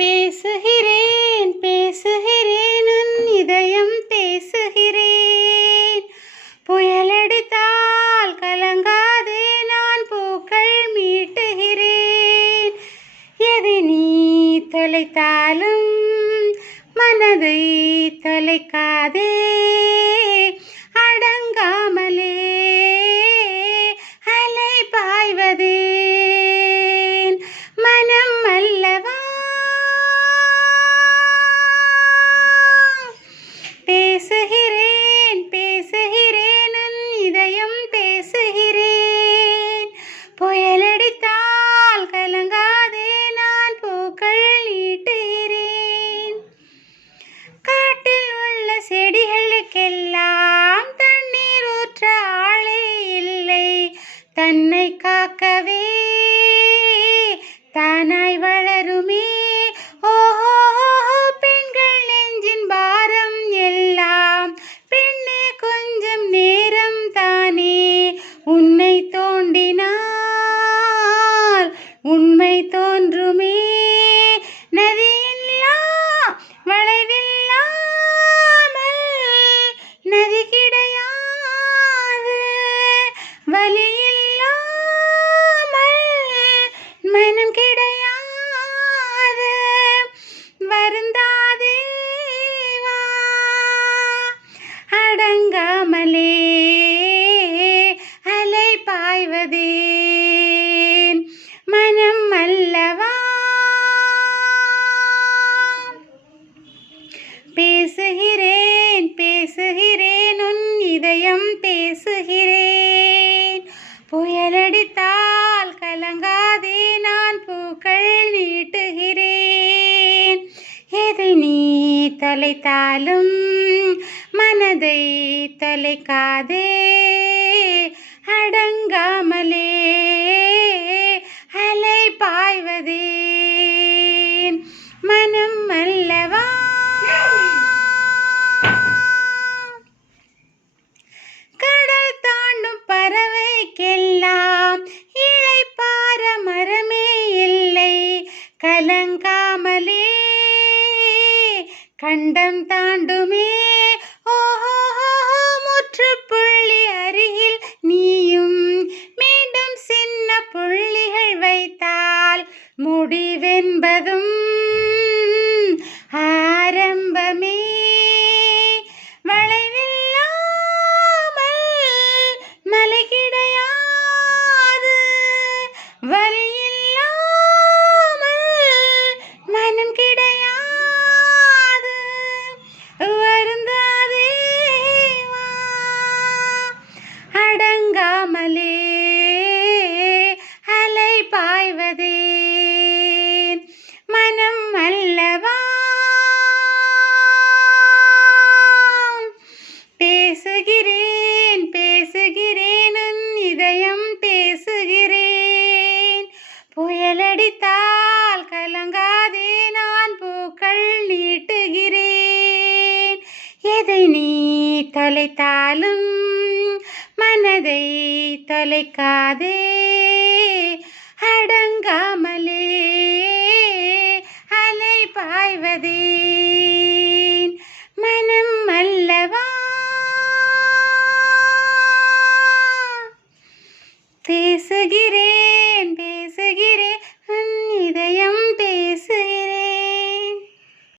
பேசுகிறேன் பேசுகிறேன் உன் இதயம் பேசுகிறேன். புயலடித்தால் கலங்காதே நான் பூக்கள் மீட்டுகிறேன். எதை நீ தொலைத்தாலும் மனதை தொலைக்காதே. அடங்காமலே அலை பாய்வதேன் மனம் அல்லவா. பேசுகிறேன் பேசுகிறேன் உன் இதயம் பேசுகிறேன். புயலடித்தால் கலங்காதே நான் பூக்கள் நீட்டுகிறேன். காட்டில் உள்ள செடிகளுக்கெல்லாம் தண்ணீர் ஊற்ற ஆளே இல்லை. தன்னை காக்கவே தானாய் வளருமே. ஓஹோ பெண்கள் நெஞ்சின் பாரம் எல்லாம் பெண்ணே கொஞ்சம் நேரம் தானே. உன்னை தோண்டினால் உண்மை தோன்றுமே. நதியில்லா வளைவில்லாமல் நதி கிடையாது. வலியில்லாமல் மனம் கிடையாது. வருந்தாதே வா. அடங்காமலே அலை பாய்வதேன் மனம் அல்லவா. பேசுகிறேன் பேசுகிறேன் உன் இதயம் பேசுகிறேன். புயலடித்தால் கலங்காதே நான் பூக்கள் நீட்டுகிறேன். எதை நீ தொலைத்தாலும் மனதை தொலைக்காதே. அடங்காமலே அலை பாய்வதேன் மனம் அல்லவா. கடல் தாண்டும் பறவைக்கெல்லாம் இளைப்பாற மரமே இல்லை. கலங்காமலே கண்டம் தாண்டுமே. ஓஹோ முற்றுப்புள்ளி அருகில் நீயும் மீண்டும் சின்ன புள்ளிகள் வைத்தால் முடிவென்பதும் ஆரம்பமே. வளைவில்லாமல் மலை கிடையாது. வலியில்லாமல் மனம் கிடையாது. வருந்தாதே வா. அடங்காமலே அலை பாய்வதேன் மனம் அல்லவா. பேசுகிறேன் பேசுகிறேன் உன் இதயம் பேசுகிறேன். புயலடித்தால் கலங்காதே நான் பூக்கள் நீட்டுகிறேன். எதை நீ தொலைத்தாலும் மனதை தொலைக்காதே.